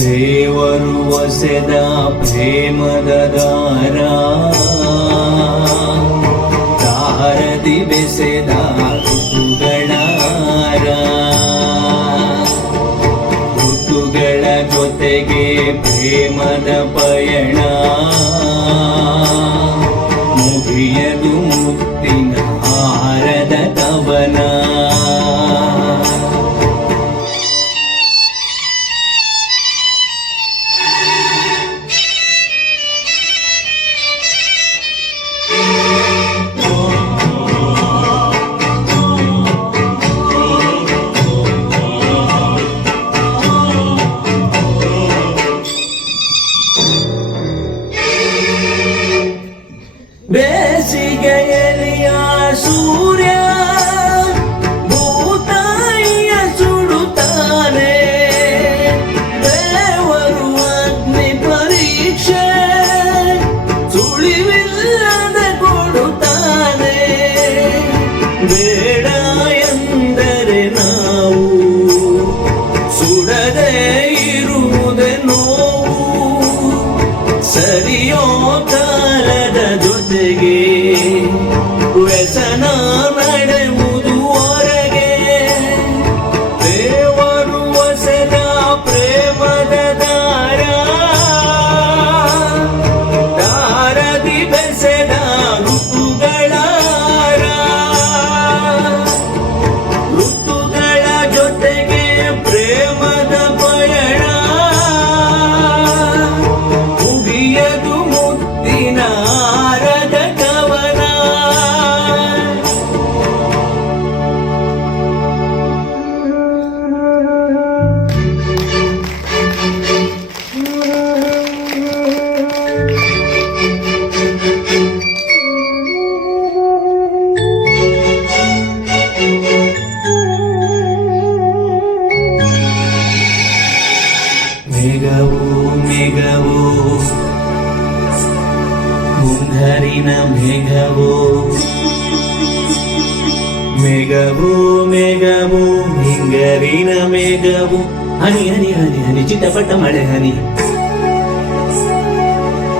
ದೇವರು ಒಸೆದ ಪ್ರೇಮದ ದಾರ ದಾರದಿ ಬೆಸೆದ ಋತುಗಳ ಜೊತೆಗೆ ಪ್ರೇಮದ ಪಯಣ ಮುಗಿಯದು ಮುತ್ತಿನ ಹಾರದ ಕವನ. ಬೇಸಿಗೆಯಲಿಯ ಸೂರ್ಯ ಭೂತಾಯಿಯ ಸುಡುತ್ತಾನೆ, ದೇವರು ಅಗ್ನಿ ಪರೀಕ್ಷೆ ಸುಳಿವಿಲ್ಲದ ಕೊಡುತ್ತಾನೆ. ಬೇಡ ಎಂದರೆ ನಾವು ಸುಡದೆ ಇರುವುದೇ ನೋವು, ಸರಿಯೋ ಕಾಲದ ಜೊತೆಗೆ ವ್ಯಸನ ನಡೆಯುವುದು ಹೊರಗೆ. ದೇವರು ಒಸೆದ ಪ್ರೇಮದ ದಾರ ದಾರದಿ ಬೆಸೆದ ಋತುಗಳ ಜೊತೆಗೆ ಪ್ರೇಮದ ಪಯಣ ಮುಗಿಯದು ಮುತ್ತಿನ ಹಾರದ ಕವನ. ಮೇಘವು ಮೇಘವು ಮುಂಗರಿನ ಮೇಘವು, ಮೇಘವು ಮೇಘವು ಹಿಂಗರಿನ ಮೇಘವು, ಹನಿ ಹನಿ ಹನಿ ಹನಿ ಚಿಟಪಟ ಮಳೆ ಹನಿ,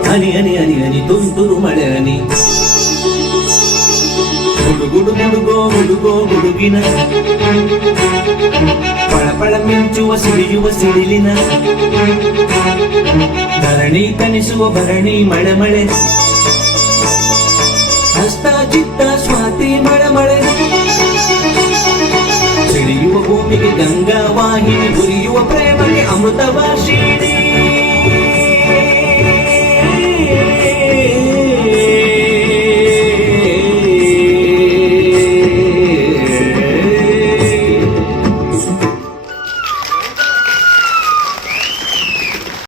ಹನಿ ಹನಿ ಹನಿ ಹನಿ ತುಂತುರು ಮಳೆ ಹನಿ, ಗುಡುಗುಡು ಗುಡುಗೋ ಗುಡುಗೋ ಗುಡುಗಿನ ಪಳಪಳ ಮಿಂಚುವ ಸಿಡಿಯುವ ಸಿಡಿಲಿನ, ಧರಣಿ ತನಿಸುವ ಭರಣಿ ಮಳೆ ಮಳೆ, ಹಸ್ತ ಚಿತ್ತ ಸ್ವಾತಿ ಮಳೆ ಮಳೆ, ಸಿಡಿಯುವ ಭೂಮಿಗೆ ಗಂಗಾ ವಾಹಿನಿ, ಗುರಿಯುವ ಪ್ರೇಮಕ್ಕೆ ಅಮೃತ ವಾಹಿನಿ.